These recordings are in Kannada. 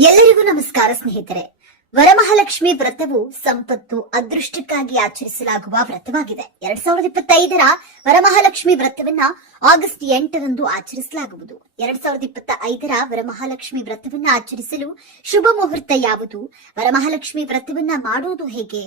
ಎಲ್ಲರಿಗೂ ನಮಸ್ಕಾರ ಸ್ನೇಹಿತರೆ. ವರಮಹಾಲಕ್ಷ್ಮಿ ವ್ರತವು ಸಂಪತ್ತು ಅದೃಷ್ಟಕ್ಕಾಗಿ ಆಚರಿಸಲಾಗುವ ವ್ರತವಾಗಿದೆ. 2025ರ ವರಮಹಾಲಕ್ಷ್ಮಿ ವ್ರತವನ್ನ ಆಗಸ್ಟ್ 8ರಂದು ಆಚರಿಸಲಾಗುವುದು. 2025ರ ವರಮಹಾಲಕ್ಷ್ಮಿ ವ್ರತವನ್ನ ಆಚರಿಸಲು ಶುಭ ಮುಹೂರ್ತ ಯಾವುದು? ವರಮಹಾಲಕ್ಷ್ಮಿ ವ್ರತವನ್ನ ಮಾಡುವುದು ಹೇಗೆ?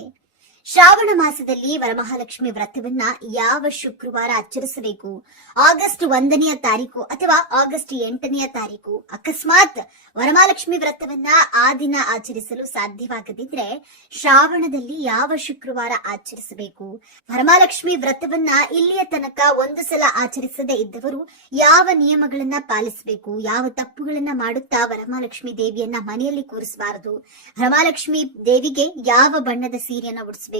ಶ್ರಾವಣ ಮಾಸದಲ್ಲಿ ವರಮಹಾಲಕ್ಷ್ಮಿ ವ್ರತವನ್ನ ಯಾವ ಶುಕ್ರವಾರ ಆಚರಿಸಬೇಕು? ಆಗಸ್ಟ್ 1ನೇ ತಾರೀಕು ಅಥವಾ ಆಗಸ್ಟ್ 8ನೇ ತಾರೀಕು ಅಕಸ್ಮಾತ್ ವರಮಹಾಲಕ್ಷ್ಮಿ ವ್ರತವನ್ನ ಆ ದಿನ ಆಚರಿಸಲು ಸಾಧ್ಯವಾಗದಿದ್ರೆ ಶ್ರಾವಣದಲ್ಲಿ ಯಾವ ಶುಕ್ರವಾರ ಆಚರಿಸಬೇಕು? ವರಮಹಾಲಕ್ಷ್ಮಿ ವ್ರತವನ್ನ ಇಲ್ಲಿಯ ತನಕ ಒಂದು ಸಲ ಆಚರಿಸದೇ ಇದ್ದವರು ಯಾವ ನಿಯಮಗಳನ್ನ ಪಾಲಿಸಬೇಕು? ಯಾವ ತಪ್ಪುಗಳನ್ನ ಮಾಡುತ್ತಾ ವರಮಹಾಲಕ್ಷ್ಮಿ ದೇವಿಯನ್ನ ಮನೆಯಲ್ಲಿ ಕೂರಿಸಬಾರದು? ವರಮಹಾಲಕ್ಷ್ಮಿ ದೇವಿಗೆ ಯಾವ ಬಣ್ಣದ ಸೀರೆಯನ್ನ ಉಡಿಸಬೇಕು?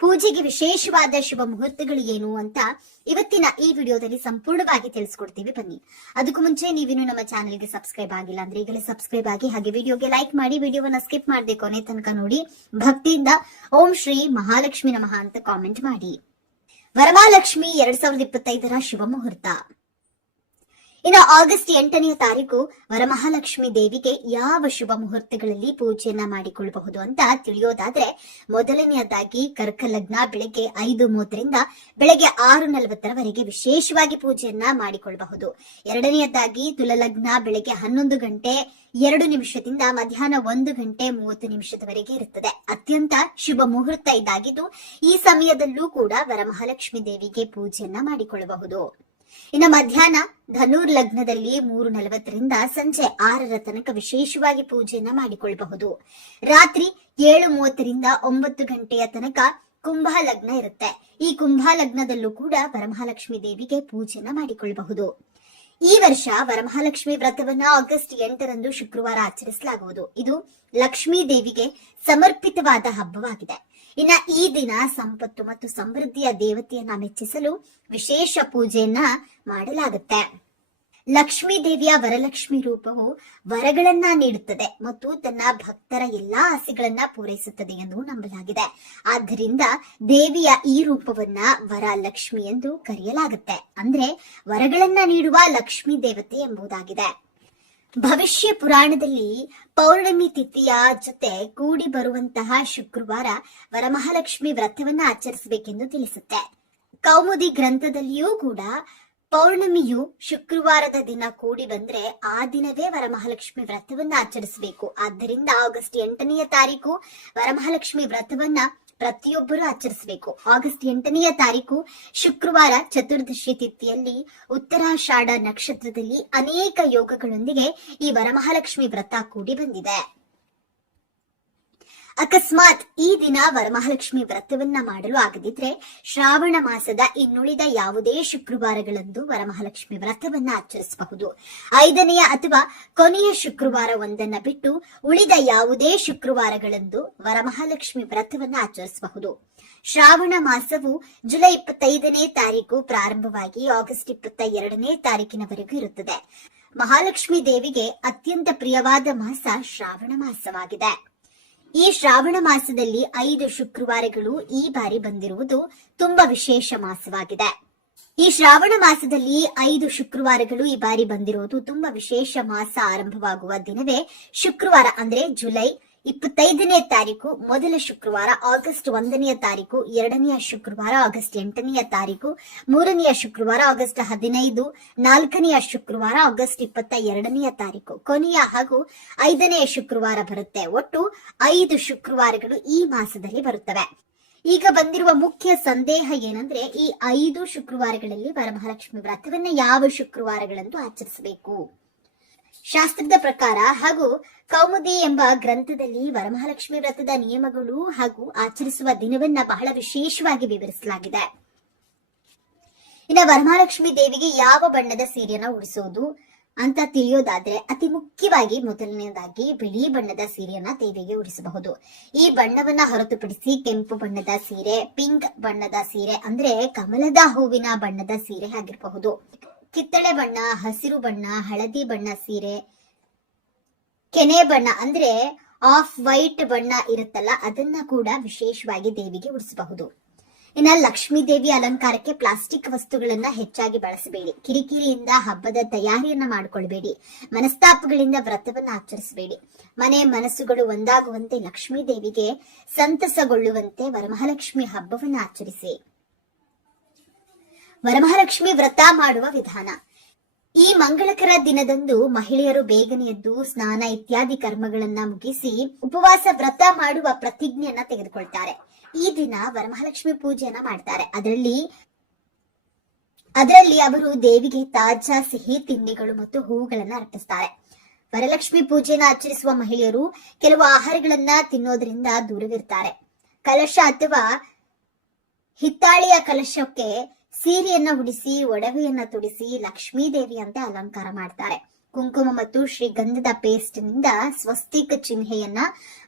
ಪೂಜೆಗೆ ವಿಶೇಷವಾದ ಶುಭ ಮುಹೂರ್ತಗಳು ಏನು ಅಂತ ಇವತ್ತಿನ ಈ ವಿಡಿಯೋದಲ್ಲಿ ಸಂಪೂರ್ಣವಾಗಿ ತಿಳಿಸ್ಕೊಡ್ತೀವಿ. ಬನ್ನಿ. ಅದಕ್ಕೂ ಮುಂಚೆ ನೀವಿನ್ನು ನಮ್ಮ ಚಾನೆಲ್ಗೆ ಸಬ್ಸ್ಕ್ರೈಬ್ ಆಗಿಲ್ಲ ಅಂದ್ರೆ ಈಗಲೇ ಸಬ್ಸ್ಕ್ರೈಬ್ ಆಗಿ, ಹಾಗೆ ವಿಡಿಯೋಗೆ ಲೈಕ್ ಮಾಡಿ, ವಿಡಿಯೋವನ್ನ ಸ್ಕಿಪ್ ಮಾಡದೆ ಕೊನೆ ತನಕ ನೋಡಿ, ಭಕ್ತಿಯಿಂದ ಓಂ ಶ್ರೀ ಮಹಾಲಕ್ಷ್ಮಿ ನಮಃ ಅಂತ ಕಾಮೆಂಟ್ ಮಾಡಿ. ವರಮಹಾಲಕ್ಷ್ಮಿ 2025ರ ಶುಭ ಮುಹೂರ್ತ. ಇನ್ನು ಆಗಸ್ಟ್ 8ನೇ ತಾರೀಕು ವರಮಹಾಲಕ್ಷ್ಮಿ ದೇವಿಗೆ ಯಾವ ಶುಭ ಮುಹೂರ್ತಗಳಲ್ಲಿ ಪೂಜೆಯನ್ನ ಮಾಡಿಕೊಳ್ಳಬಹುದು ಅಂತ ತಿಳಿಯೋದಾದ್ರೆ, ಮೊದಲನೆಯದಾಗಿ ಕರ್ಕ ಲಗ್ನ ಬೆಳಗ್ಗೆ 5:30ರಿಂದ ಬೆಳಗ್ಗೆ 6:40ರವರೆಗೆ ವಿಶೇಷವಾಗಿ ಪೂಜೆಯನ್ನ ಮಾಡಿಕೊಳ್ಳಬಹುದು. ಎರಡನೆಯದಾಗಿ ತುಲಲಗ್ನ ಬೆಳಗ್ಗೆ 11 ಗಂಟೆ 2 ನಿಮಿಷದಿಂದ ಮಧ್ಯಾಹ್ನ 1 ಗಂಟೆ 30 ನಿಮಿಷದವರೆಗೆ ಇರುತ್ತದೆ. ಅತ್ಯಂತ ಶುಭ ಮುಹೂರ್ತ ಇದಾಗಿದ್ದು ಈ ಸಮಯದಲ್ಲೂ ಕೂಡ ವರಮಹಾಲಕ್ಷ್ಮಿ ದೇವಿಗೆ ಪೂಜೆಯನ್ನ ಮಾಡಿಕೊಳ್ಳಬಹುದು. ಇನ್ನು ಮಧ್ಯಾಹ್ನ ಧನುರ್ ಲಗ್ನದಲ್ಲಿ 3:40ರಿಂದ ಸಂಜೆ 6ರ ತನಕ ವಿಶೇಷವಾಗಿ ಪೂಜೆಯನ್ನ ಮಾಡಿಕೊಳ್ಳಬಹುದು. ರಾತ್ರಿ 7:30ರಿಂದ 9 ಗಂಟೆಯ ತನಕ ಕುಂಭ ಲಗ್ನ ಇರುತ್ತೆ. ಈ ಕುಂಭ ಲಗ್ನದಲ್ಲೂ ಕೂಡ ವರಮಹಾಲಕ್ಷ್ಮಿ ದೇವಿಗೆ ಪೂಜೆಯನ್ನ ಮಾಡಿಕೊಳ್ಳಬಹುದು. ಈ ವರ್ಷ ವರಮಹಾಲಕ್ಷ್ಮಿ ವ್ರತವನ್ನ ಆಗಸ್ಟ್ 8ರಂದು ಶುಕ್ರವಾರ ಆಚರಿಸಲಾಗುವುದು. ಇದು ಲಕ್ಷ್ಮೀ ದೇವಿಗೆ ಸಮರ್ಪಿತವಾದ ಹಬ್ಬವಾಗಿದೆ. ಇನ್ನ ಈ ದಿನ ಸಂಪತ್ತು ಮತ್ತು ಸಮೃದ್ಧಿಯ ದೇವತೆಯನ್ನ ಮೆಚ್ಚಿಸಲು ವಿಶೇಷ ಪೂಜೆಯನ್ನ ಮಾಡಲಾಗುತ್ತೆ. ಲಕ್ಷ್ಮೀ ದೇವಿಯ ವರಲಕ್ಷ್ಮಿ ರೂಪವು ವರಗಳನ್ನ ನೀಡುತ್ತದೆ ಮತ್ತು ತನ್ನ ಭಕ್ತರ ಎಲ್ಲಾ ಆಸೆಗಳನ್ನ ಪೂರೈಸುತ್ತದೆ ಎಂದು ನಂಬಲಾಗಿದೆ. ಆದ್ದರಿಂದ ದೇವಿಯ ಈ ರೂಪವನ್ನ ವರಲಕ್ಷ್ಮಿ ಎಂದು ಕರೆಯಲಾಗುತ್ತೆ. ಅಂದ್ರೆ ವರಗಳನ್ನ ನೀಡುವ ಲಕ್ಷ್ಮೀ ದೇವತೆ ಎಂಬುದಾಗಿದೆ. ಭವಿಷ್ಯ ಪುರಾಣದಲ್ಲಿ ಪೌರ್ಣಮಿ ತಿಥಿಯ ಜೊತೆ ಕೂಡಿ ಬರುವಂತಹ ಶುಕ್ರವಾರ ವರಮಹಾಲಕ್ಷ್ಮಿ ವ್ರತವನ್ನ ಆಚರಿಸಬೇಕೆಂದು ತಿಳಿಸುತ್ತೆ. ಕೌಮುದಿ ಗ್ರಂಥದಲ್ಲಿಯೂ ಕೂಡ ಪೌರ್ಣಮಿಯು ಶುಕ್ರವಾರದ ದಿನ ಕೂಡಿ ಬಂದ್ರೆ ಆ ದಿನವೇ ವರಮಹಾಲಕ್ಷ್ಮಿ ವ್ರತವನ್ನ ಆಚರಿಸಬೇಕು. ಆದ್ದರಿಂದ ಆಗಸ್ಟ್ 8ನೇ ತಾರೀಕು ವರಮಹಾಲಕ್ಷ್ಮಿ ವ್ರತವನ್ನ ಪ್ರತಿಯೊಬ್ಬರು ಆಚರಿಸಬೇಕು. ಆಗಸ್ಟ್ 8ನೇ ತಾರೀಕು ಶುಕ್ರವಾರ ಚತುರ್ದಶಿ ತಿಥಿಯಲ್ಲಿ ಉತ್ತರಾಷಾಢ ನಕ್ಷತ್ರದಲ್ಲಿ ಅನೇಕ ಯೋಗಗಳೊಂದಿಗೆ ಈ ವರಮಹಾಲಕ್ಷ್ಮಿ ವ್ರತ ಕೂಡಿ ಬಂದಿದೆ. ಅಕಸ್ಮಾತ್ ಈ ದಿನ ವರಮಹಾಲಕ್ಷ್ಮಿ ವ್ರತವನ್ನ ಮಾಡಲು ಆಗದಿದ್ರೆ ಶ್ರಾವಣ ಮಾಸದ ಇನ್ನುಳಿದ ಯಾವುದೇ ಶುಕ್ರವಾರಗಳಂದು ವರಮಹಾಲಕ್ಷ್ಮಿ ವ್ರತವನ್ನ ಆಚರಿಸಬಹುದು. 5ನೇ ಅಥವಾ ಕೊನೆಯ ಶುಕ್ರವಾರ ಒಂದನ್ನ ಬಿಟ್ಟು ಉಳಿದ ಯಾವುದೇ ಶುಕ್ರವಾರಗಳಂದು ವರಮಹಾಲಕ್ಷ್ಮಿ ವ್ರತವನ್ನ ಆಚರಿಸಬಹುದು. ಶ್ರಾವಣ ಮಾಸವು ಜುಲೈ 25ನೇ ತಾರೀಕು ಪ್ರಾರಂಭವಾಗಿ ಆಗಸ್ಟ್ 22ನೇ ತಾರೀಕಿನವರೆಗೂ ಇರುತ್ತದೆ. ಮಹಾಲಕ್ಷ್ಮಿ ದೇವಿಗೆ ಅತ್ಯಂತ ಪ್ರಿಯವಾದ ಮಾಸ ಶ್ರಾವಣ ಮಾಸವಾಗಿದೆ. ಈ ಶ್ರಾವಣ ಮಾಸದಲ್ಲಿ 5 ಶುಕ್ರವಾರಗಳು ಈ ಬಾರಿ ಬಂದಿರುವುದು ತುಂಬಾ ವಿಶೇಷ ಮಾಸವಾಗಿದೆ. ಈ ಶ್ರಾವಣ ಮಾಸದಲ್ಲಿ 5 ಶುಕ್ರವಾರಗಳು ಈ ಬಾರಿ ಬಂದಿರುವುದು ತುಂಬಾ ವಿಶೇಷ ಮಾಸ ಆರಂಭವಾಗುವ ದಿನವೇ ಶುಕ್ರವಾರ. ಅಂದ್ರೆ ಜುಲೈ 25ನೇ ತಾರೀಕು ಮೊದಲ ಶುಕ್ರವಾರ, ಆಗಸ್ಟ್ 1ನೇ ತಾರೀಕು 2ನೇ ಶುಕ್ರವಾರ, ಆಗಸ್ಟ್ 8ನೇ ತಾರೀಕು 3ನೇ ಶುಕ್ರವಾರ, ಆಗಸ್ಟ್ 15 4ನೇ ಶುಕ್ರವಾರ, ಆಗಸ್ಟ್ 22ನೇ ತಾರೀಕು ಕೊನೆಯ ಹಾಗೂ 5ನೇ ಶುಕ್ರವಾರ ಬರುತ್ತೆ. ಒಟ್ಟು 5 ಶುಕ್ರವಾರಗಳು ಈ ಮಾಸದಲ್ಲಿ ಬರುತ್ತವೆ. ಈಗ ಬಂದಿರುವ ಮುಖ್ಯ ಸಂದೇಹ ಏನಂದ್ರೆ, ಈ 5 ಶುಕ್ರವಾರಗಳಲ್ಲಿ ವರಮಹಾಲಕ್ಷ್ಮಿ ವ್ರತವನ್ನ ಯಾವ ಶುಕ್ರವಾರಗಳಂದು ಆಚರಿಸಬೇಕು? ಶಾಸ್ತ್ರದ ಪ್ರಕಾರ ಹಾಗೂ ಕೌಮುದಿ ಎಂಬ ಗ್ರಂಥದಲ್ಲಿ ವರಮಹಾಲಕ್ಷ್ಮಿ ವ್ರತದ ನಿಯಮಗಳು ಹಾಗೂ ಆಚರಿಸುವ ದಿನವನ್ನ ಬಹಳ ವಿಶೇಷವಾಗಿ ವಿವರಿಸಲಾಗಿದೆ. ಇನ್ನು ವರಮಹಾಲಕ್ಷ್ಮಿ ದೇವಿಗೆ ಯಾವ ಬಣ್ಣದ ಸೀರೆಯನ್ನ ಉಡಿಸೋದು ಅಂತ ತಿಳಿಯೋದಾದ್ರೆ, ಅತಿ ಮುಖ್ಯವಾಗಿ ಮೊದಲನೇದಾಗಿ ಬಿಳಿ ಬಣ್ಣದ ಸೀರೆಯನ್ನ ದೇವಿಗೆ ಉಡಿಸಬಹುದು. ಈ ಬಣ್ಣವನ್ನ ಹೊರತುಪಡಿಸಿ ಕೆಂಪು ಬಣ್ಣದ ಸೀರೆ, ಪಿಂಕ್ ಬಣ್ಣದ ಸೀರೆ ಅಂದ್ರೆ ಕಮಲದ ಹೂವಿನ ಬಣ್ಣದ ಸೀರೆ ಆಗಿರಬಹುದು, ಕಿತ್ತಳೆ ಬಣ್ಣ, ಹಸಿರು ಬಣ್ಣ, ಹಳದಿ ಬಣ್ಣ ಸೀರೆ, ಕೆನೆ ಬಣ್ಣ ಅಂದ್ರೆ ಆಫ್ ವೈಟ್ ಬಣ್ಣ ಇರುತ್ತಲ್ಲ ಅದನ್ನ ಕೂಡ ವಿಶೇಷವಾಗಿ ದೇವಿಗೆ ಉಡಿಸಬಹುದು. ಇನ್ನ ಲಕ್ಷ್ಮೀ ದೇವಿ ಅಲಂಕಾರಕ್ಕೆ ಪ್ಲಾಸ್ಟಿಕ್ ವಸ್ತುಗಳನ್ನ ಹೆಚ್ಚಾಗಿ ಬಳಸಬೇಡಿ. ಕಿರಿಕಿರಿಯಿಂದ ಹಬ್ಬದ ತಯಾರಿಯನ್ನ ಮಾಡಿಕೊಳ್ಬೇಡಿ. ಮನಸ್ತಾಪಗಳಿಂದ ವ್ರತವನ್ನ ಆಚರಿಸಬೇಡಿ. ಮನೆ ಮನಸ್ಸುಗಳು ಒಂದಾಗುವಂತೆ, ಲಕ್ಷ್ಮೀ ದೇವಿಗೆ ಸಂತಸಗೊಳ್ಳುವಂತೆ ವರಮಹಾಲಕ್ಷ್ಮಿ ಹಬ್ಬವನ್ನ ಆಚರಿಸಿ. ವರಮಹಾಲಕ್ಷ್ಮಿ ವ್ರತ ಮಾಡುವ ವಿಧಾನ. ಈ ಮಂಗಳಕರ ದಿನದಂದು ಮಹಿಳೆಯರು ಬೇಗನೆ ಎದ್ದು ಸ್ನಾನ ಇತ್ಯಾದಿ ಕರ್ಮಗಳನ್ನ ಮುಗಿಸಿ ಉಪವಾಸ ವ್ರತ ಮಾಡುವ ಪ್ರತಿಜ್ಞೆಯನ್ನ ತೆಗೆದುಕೊಳ್ತಾರೆ. ಈ ದಿನ ವರಮಹಾಲಕ್ಷ್ಮಿ ಪೂಜೆಯನ್ನ ಮಾಡ್ತಾರೆ. ಅದರಲ್ಲಿ ಅವರು ದೇವಿಗೆ ತಾಜಾ ಸಿಹಿ ತಿಂಡಿಗಳು ಮತ್ತು ಹೂವುಗಳನ್ನ ಅರ್ಪಿಸ್ತಾರೆ. ವರಲಕ್ಷ್ಮಿ ಪೂಜೆಯನ್ನ ಆಚರಿಸುವ ಮಹಿಳೆಯರು ಕೆಲವು ಆಹಾರಗಳನ್ನ ತಿನ್ನೋದ್ರಿಂದ ದೂರವಿರ್ತಾರೆ. ಕಲಶ ಅಥವಾ ಹಿತ್ತಾಳಿಯ ಕಲಶಕ್ಕೆ ಸೀರೆಯನ್ನ ಉಡಿಸಿ ಒಡವೆಯನ್ನ ತುಡಿಸಿ ಲಕ್ಷ್ಮೀ ದೇವಿಯಂತೆ ಅಲಂಕಾರ ಮಾಡ್ತಾರೆ. ಕುಂಕುಮ ಮತ್ತು ಶ್ರೀಗಂಧದ ಪೇಸ್ಟ್ ನಿಂದ ಸ್ವಸ್ತಿಕ್ ಚಿಹ್ನೆಯನ್ನ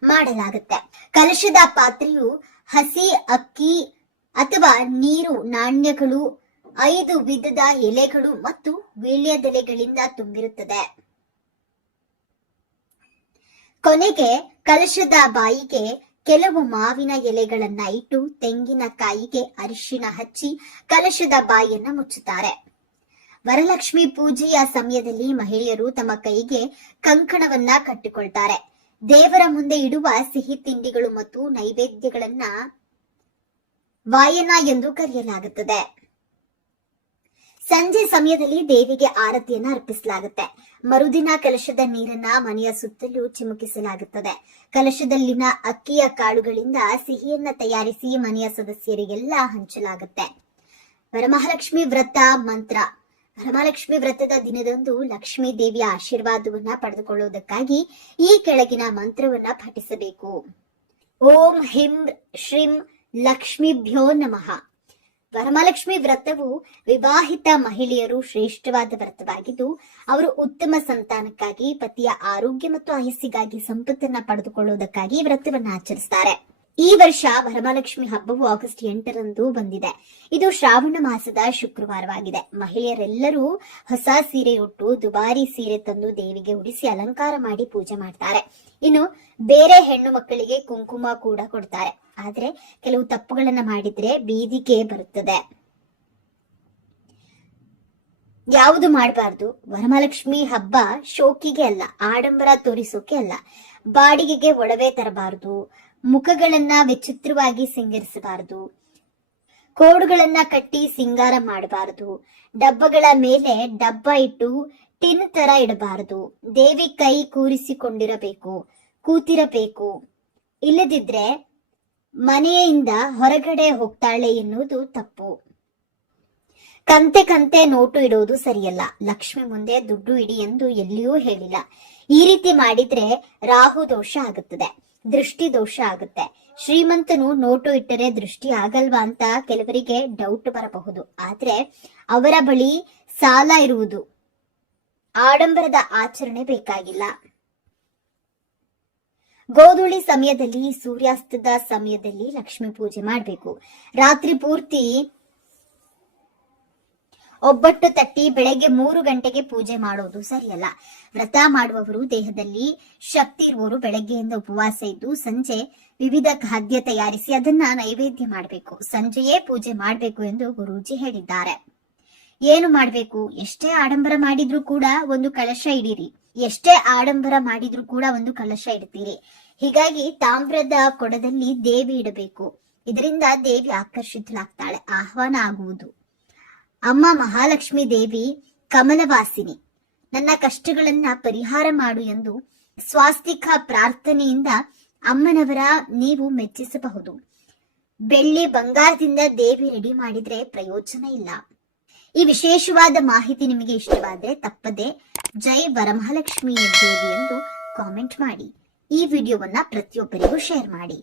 ಮಾಡಲಾಗುತ್ತೆ. ಕಲಶದ ಪಾತ್ರೆಯು ಹಸಿ ಅಕ್ಕಿ ಅಥವಾ ನೀರು, ನಾಣ್ಯಗಳು, 5 ವಿಧದ ಎಲೆಗಳು ಮತ್ತು ವೀಳ್ಯದೆಲೆಗಳಿಂದ ತುಂಬಿರುತ್ತದೆ. ಕೊನೆಗೆ ಕಲಶದ ಬಾಯಿಗೆ ಕೆಲವು ಮಾವಿನ ಎಲೆಗಳನ್ನ ಇಟ್ಟು ತೆಂಗಿನಕಾಯಿಗೆ ಅರಿಶಿಣ ಹಚ್ಚಿ ಕಲಶದ ಬಾಯಿಯನ್ನ ಮುಚ್ಚುತ್ತಾರೆ. ವರಲಕ್ಷ್ಮಿ ಪೂಜೆಯ ಸಮಯದಲ್ಲಿ ಮಹಿಳೆಯರು ತಮ್ಮ ಕೈಗೆ ಕಂಕಣವನ್ನ ಕಟ್ಟಿಕೊಳ್ತಾರೆ. ದೇವರ ಮುಂದೆ ಇಡುವ ಸಿಹಿ ತಿಂಡಿಗಳು ಮತ್ತು ನೈವೇದ್ಯಗಳನ್ನ ವಾಯನ ಎಂದು ಕರೆಯಲಾಗುತ್ತದೆ. ಸಂಜೆ ಸಮಯದಲ್ಲಿ ದೇವಿಗೆ ಆರತಿಯನ್ನ ಅರ್ಪಿಸಲಾಗುತ್ತೆ. ಮರುದಿನ ಕಲಶದ ನೀರನ್ನ ಮನೆಯ ಸುತ್ತಲೂ ಚಿಮುಕಿಸಲಾಗುತ್ತದೆ. ಕಲಶದಲ್ಲಿನ ಅಕ್ಕಿಯ ಕಾಳುಗಳಿಂದ ಸಿಹಿಯನ್ನ ತಯಾರಿಸಿ ಮನೆಯ ಸದಸ್ಯರಿಗೆಲ್ಲ ಹಂಚಲಾಗುತ್ತೆ. ವರಮಹಾಲಕ್ಷ್ಮಿ ವ್ರತ ಮಂತ್ರ. ವರಮಹಾಲಕ್ಷ್ಮಿ ವ್ರತದ ದಿನದಂದು ಲಕ್ಷ್ಮೀ ದೇವಿಯ ಆಶೀರ್ವಾದವನ್ನ ಪಡೆದುಕೊಳ್ಳುವುದಕ್ಕಾಗಿ ಈ ಕೆಳಗಿನ ಮಂತ್ರವನ್ನ ಪಠಿಸಬೇಕು. ಓಂ ಹಿಂ ಶ್ರೀಂ ಲಕ್ಷ್ಮೀಭ್ಯೋ ನಮಃ. ವರಮಹಾಲಕ್ಷ್ಮಿ ವ್ರತವು ವಿವಾಹಿತ ಮಹಿಳೆಯರು ಶ್ರೇಷ್ಠವಾದ ವ್ರತವಾಗಿದ್ದು, ಅವರು ಉತ್ತಮ ಸಂತಾನಕ್ಕಾಗಿ, ಪತಿಯ ಆರೋಗ್ಯ ಮತ್ತು ಆಯಸ್ಸಿಗಾಗಿ, ಸಂಪತ್ತನ್ನ ಪಡೆದುಕೊಳ್ಳುವುದಕ್ಕಾಗಿ ವ್ರತವನ್ನ ಆಚರಿಸುತ್ತಾರೆ. ಈ ವರ್ಷ ವರಮಹಾಲಕ್ಷ್ಮಿ ಹಬ್ಬವು ಆಗಸ್ಟ್ 8ರಂದು ಬಂದಿದೆ. ಇದು ಶ್ರಾವಣ ಮಾಸದ ಶುಕ್ರವಾರವಾಗಿದೆ. ಮಹಿಳೆಯರೆಲ್ಲರೂ ಹೊಸ ಸೀರೆ ಉಟ್ಟು ದುಬಾರಿ ಸೀರೆ ತಂದು ದೇವಿಗೆ ಉಡಿಸಿ ಅಲಂಕಾರ ಮಾಡಿ ಪೂಜೆ ಮಾಡ್ತಾರೆ. ಇನ್ನು ಬೇರೆ ಹೆಣ್ಣು ಮಕ್ಕಳಿಗೆ ಕುಂಕುಮ ಕೂಡ ಕೊಡ್ತಾರೆ. ಆದ್ರೆ ಕೆಲವು ತಪ್ಪುಗಳನ್ನ ಮಾಡಿದ್ರೆ ಬೀದಿಗೆ ಬರುತ್ತದೆ. ಯಾವುದು ಮಾಡಬಾರ್ದು? ವರಮಹಾಲಕ್ಷ್ಮಿ ಹಬ್ಬ ಶೋಕಿಗೆ ಅಲ್ಲ, ಆಡಂಬರ ತೋರಿಸೋಕೆ ಅಲ್ಲ. ಬಾಡಿಗೆಗೆ ಒಡವೆ ತರಬಾರದು, ಮುಖಗಳನ್ನ ವಿಚಿತ್ರವಾಗಿ ಸಿಂಗರಿಸಬಾರದು, ಕೋಡುಗಳನ್ನ ಕಟ್ಟಿ ಸಿಂಗಾರ ಮಾಡಬಾರದು, ಡಬ್ಬಗಳ ಮೇಲೆ ಡಬ್ಬ ಇಟ್ಟು ಟಿನ್ ತರ ಇಡಬಾರದು, ದೇವಿ ಕೈ ಕೂತಿರಬೇಕು. ಇಲ್ಲದಿದ್ರೆ ಮನೆಯಿಂದ ಹೊರಗಡೆ ಹೋಗ್ತಾಳೆ ಎನ್ನುವುದು ತಪ್ಪು. ಕಂತೆ ನೋಟು ಇಡುವುದು ಸರಿಯಲ್ಲ. ಲಕ್ಷ್ಮಿ ಮುಂದೆ ದುಡ್ಡು ಇಡಿ ಎಂದು ಎಲ್ಲಿಯೂ ಹೇಳಿಲ್ಲ. ಈ ರೀತಿ ಮಾಡಿದ್ರೆ ರಾಹು ದೋಷ ಆಗುತ್ತದೆ, ದೃಷ್ಟಿ ದೋಷ ಆಗುತ್ತೆ. ಶ್ರೀಮಂತನು ನೋಟು ಇಟ್ಟರೆ ದೃಷ್ಟಿ ಆಗಲ್ವಾ ಅಂತ ಕೆಲವರಿಗೆ ಡೌಟ್ ಬರಬಹುದು. ಆದ್ರೆ ಅವರ ಬಳಿ ಸಾಲ ಇರುವುದು. ಆಡಂಬರದ ಆಚರಣೆ ಬೇಕಾಗಿಲ್ಲ. ಗೋಧೂಳಿ ಸಮಯದಲ್ಲಿ, ಸೂರ್ಯಾಸ್ತದ ಸಮಯದಲ್ಲಿ ಲಕ್ಷ್ಮಿ ಪೂಜೆ ಮಾಡಬೇಕು. ರಾತ್ರಿ ಪೂರ್ತಿ ಒಬ್ಬಟ್ಟು ತಟ್ಟಿ ಬೆಳಗ್ಗೆ 3 ಗಂಟೆಗೆ ಪೂಜೆ ಮಾಡೋದು ಸರಿಯಲ್ಲ. ವ್ರತ ಮಾಡುವವರು, ದೇಹದಲ್ಲಿ ಶಕ್ತಿ ಇರುವವರು ಬೆಳಗ್ಗೆಯಿಂದ ಉಪವಾಸ ಇದ್ದು ಸಂಜೆ ವಿವಿಧ ಖಾದ್ಯ ತಯಾರಿಸಿ ಅದನ್ನ ನೈವೇದ್ಯ ಮಾಡಬೇಕು. ಸಂಜೆಯೇ ಪೂಜೆ ಮಾಡಬೇಕು ಎಂದು ಗುರೂಜಿ ಹೇಳಿದ್ದಾರೆ. ಏನು ಮಾಡಬೇಕು? ಎಷ್ಟೇ ಆಡಂಬರ ಮಾಡಿದ್ರೂ ಕೂಡ ಒಂದು ಕಲಶ ಇಡಿರಿ. ಎಷ್ಟೇ ಆಡಂಬರ ಮಾಡಿದ್ರೂ ಕೂಡ ಒಂದು ಕಲಶ ಇಡ್ತೀರಿ. ಹೀಗಾಗಿ ತಾಮ್ರದ ಕೊಡದಲ್ಲಿ ದೇವಿ ಇಡಬೇಕು. ಇದರಿಂದ ದೇವಿ ಆಕರ್ಷಿತಳಾಗ್ತಾಳೆ, ಆಹ್ವಾನ ಆಗುವುದು. ಅಮ್ಮ ಮಹಾಲಕ್ಷ್ಮಿ ದೇವಿ ಕಮಲವಾಸಿನಿ, ನನ್ನ ಕಷ್ಟಗಳನ್ನ ಪರಿಹಾರ ಮಾಡು ಎಂದು ಸ್ವಾಸ್ತಿಕ ಪ್ರಾರ್ಥನೆಯಿಂದ ಅಮ್ಮನವರ ನೀವು ಮೆಚ್ಚಿಸಬಹುದು. ಬೆಳ್ಳಿ ಬಂಗಾರದಿಂದ ದೇವಿ ರೆಡಿ ಮಾಡಿದ್ರೆ ಪ್ರಯೋಜನ ಇಲ್ಲ. ಈ ವಿಶೇಷವಾದ ಮಾಹಿತಿ ನಿಮಗೆ ಇಷ್ಟವಾದ್ರೆ ತಪ್ಪದೆ ಜೈ ವರಮಹಾಲಕ್ಷ್ಮಿ ದೇವಿ ಎಂದು ಕಾಮೆಂಟ್ ಮಾಡಿ. ಈ ವಿಡಿಯೋವನ್ನ ಪ್ರತಿಯೊಬ್ಬರಿಗೂ ಶೇರ್ ಮಾಡಿ.